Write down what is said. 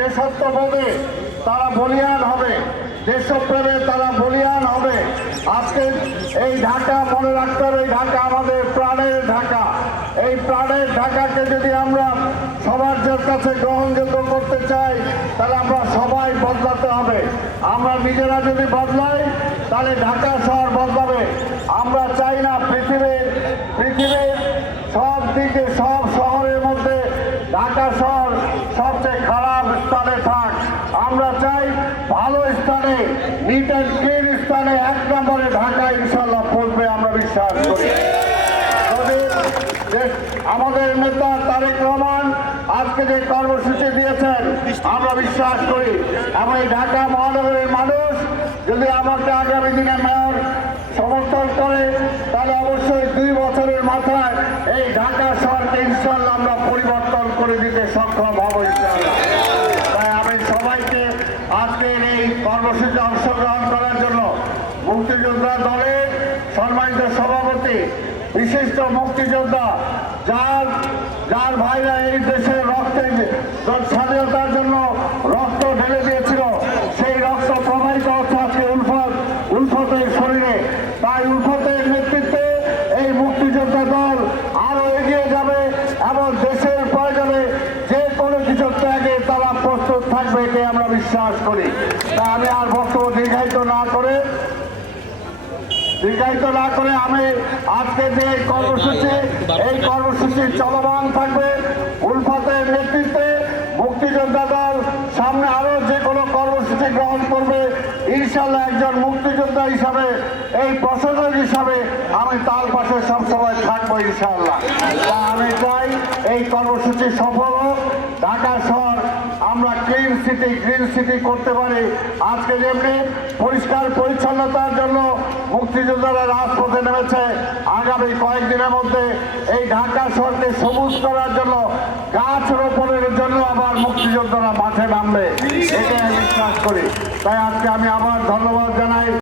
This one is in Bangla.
দেশত্ববোধে তারা বলিয়ান হবে, দেশপ্রেমে তারা বলিয়ান হবে। আজকে এই ঢাকা মনে রাখতে হবে, এই ঢাকা আমাদের প্রাণের ঢাকা। এই প্রাণের ঢাকাকে যদি আমরা সবার কাছে গ্রহণযোগ্য করতে চাই, তাহলে আমরা সবাই বদলাতে হবে। আমরা নিজেরা যদি বদলাই, তাহলে ঢাকা শহর বদলাবে। আমরা চাই না পৃথিবীর সব দিকে সব শহরের মধ্যে ঢাকা শহর সবচেয়ে খারাপ স্থানে থাক। আমরা চাই ভালো স্থানে, নিট অ্যান্ড ক্লিন স্থানে 1 নম্বরে ঢাকা ইনশাল্লাহ পড়বে, আমরা বিশ্বাস করি। আমাদের নেতা তারেক রহমান আজকে যে কর্মসূচি দিয়েছেন, আমরা বিশ্বাস করি এবং এই ঢাকা মহানগরের মানুষ যদি আমাকে আগামী দিনে মেয়র সমর্থন করে, তাহলে অবশ্যই 2 বছরের মাথায় এই ঢাকা শহরকে ইনশাল্লাহ আমরা পরিবর্তন করে দিতে সক্ষম হব ইনশাল্লাহ। তাই আমি সবাইকে আজকের এই কর্মসূচিতে অংশগ্রহণ করার জন্য মুক্তিযোদ্ধা দলের সম্মানিত সভাপতি, বিশিষ্ট মুক্তিযোদ্ধা, যার ভাইরা এই দেশের স্বাধীনতার জন্য রক্ত ঢেলে দিয়েছিল, সেই রক্ত প্রবাহিত হচ্ছে আজকে উলফতের শরীরে। তাই উলফতের নেতৃত্বে এই মুক্তিযোদ্ধা দল আরো এগিয়ে যাবে এবং দেশের প্রয়োজনে যে কোনো কিছু ত্যাগে তারা প্রস্তুত থাকবে, একে আমরা বিশ্বাস করি। তাই আমি আর বক্তব্য দীর্ঘায়িত না করে আমি আজকে যে এই কর্মসূচি চলমান থাকবে। উলফতের নেতৃত্বে মুক্তিযোদ্ধা দল সামনে আরো যে কোনো কর্মসূচি গ্রহণ করবে, ইনশাল্লাহ একজন মুক্তিযোদ্ধা হিসাবে, এই প্রশাসক হিসাবে আমি তার পাশে সবসময় থাকবো ইনশাল্লাহ। আমি চাই এই কর্মসূচি সফল হোক, ঢাকা শহর আমরা ক্লিন সিটি, গ্রিন সিটি করতে পারি। আজকে যেমনি পরিষ্কার পরিচ্ছন্নতার জন্য মুক্তিযোদ্ধারা রাজপথে নেমেছে, আগামী কয়েকদিনের মধ্যে এই ঢাকা শহরকে সবুজ করার জন্য, গাছ রোপণের জন্য আবার মুক্তিযোদ্ধারা মাঠে নামবে, এটাই আমি বিশ্বাস করি। তাই আজকে আমি আবার ধন্যবাদ জানাই।